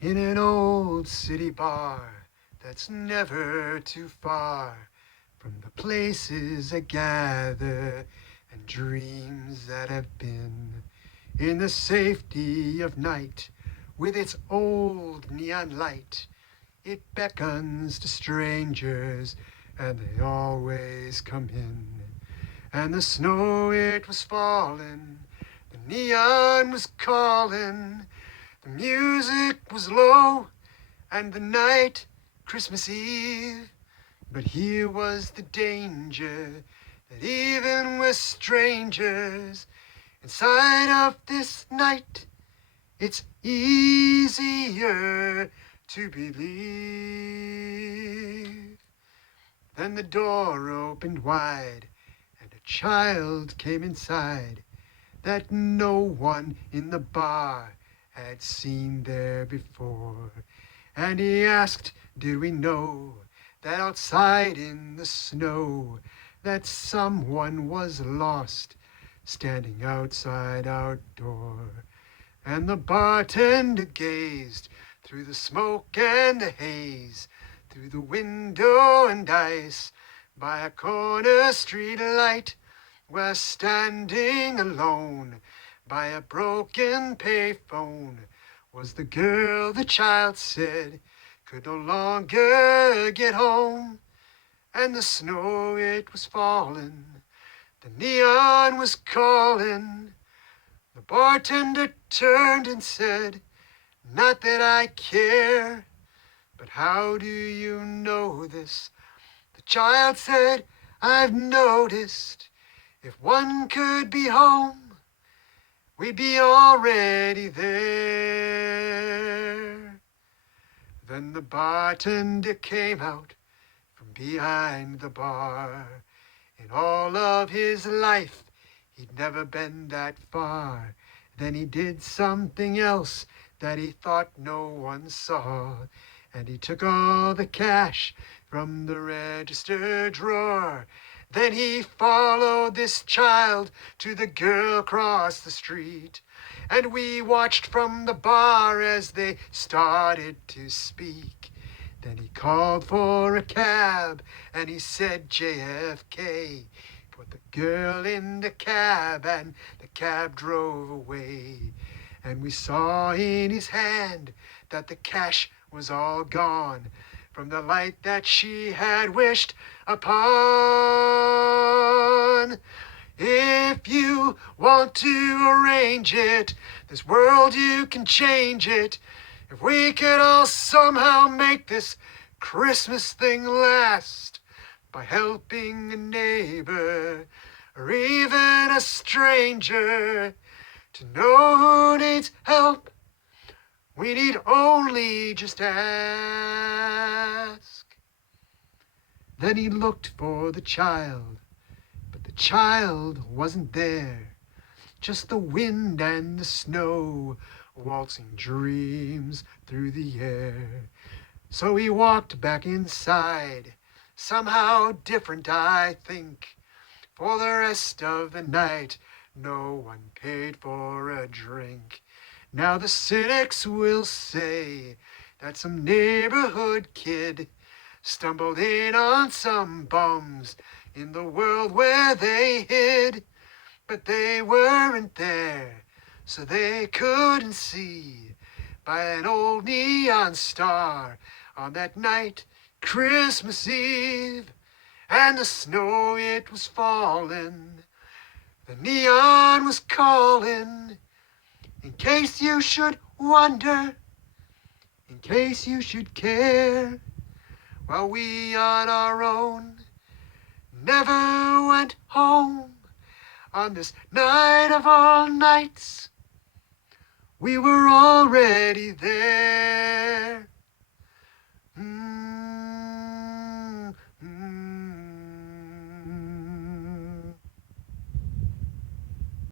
in an old city bar that's never too far from the places that gather and dreams that have been. In the safety of night, with its old neon light, it beckons to strangers, and they always come in. And the snow, it was falling, the neon was calling, the music was low, and the night, Christmas Eve. But here was the danger, that even with strangers inside of this night, it's easier to believe. Then the door opened wide, and a child came inside that no one in the bar had seen there before. And he asked, did we know that outside in the snow that someone was lost standing outside our door? And the bartender gazed through the smoke and the haze, through the window and ice, by a corner street light, where standing alone by a broken payphone was the girl the child said could no longer get home. And the snow, it was falling, the neon was calling. The bartender turned and said, not that I care, but how do you know this? The child said, I've noticed, if one could be home, we'd be already there. Then the bartender came out from behind the bar. In all of his life, he'd never been that far. Then he did something else that he thought no one saw. And he took all the cash from the register drawer. Then he followed this child to the girl across the street. And we watched from the bar as they started to speak. Then he called for a cab and he said JFK. Put the girl in the cab and the cab drove away. And we saw in his hand that the cash was all gone from the light that she had wished upon. If you want to arrange it, this world you can change it. If we could all somehow make this Christmas thing last by helping a neighbor or even a stranger to know who needs help, we need only just ask. Then he looked for the child, but the child wasn't there. Just the wind and the snow waltzing dreams through the air. So he walked back inside, somehow different, I think. For the rest of the night, no one paid for a drink. Now the cynics will say that some neighborhood kid stumbled in on some bums in the world where they hid. But they weren't there, so they couldn't see by an old neon star on that night, Christmas Eve. And the snow, it was falling, the neon was calling. In case you should wonder, in case you should care, while we on our own never went home. On this night of all nights, we were already there.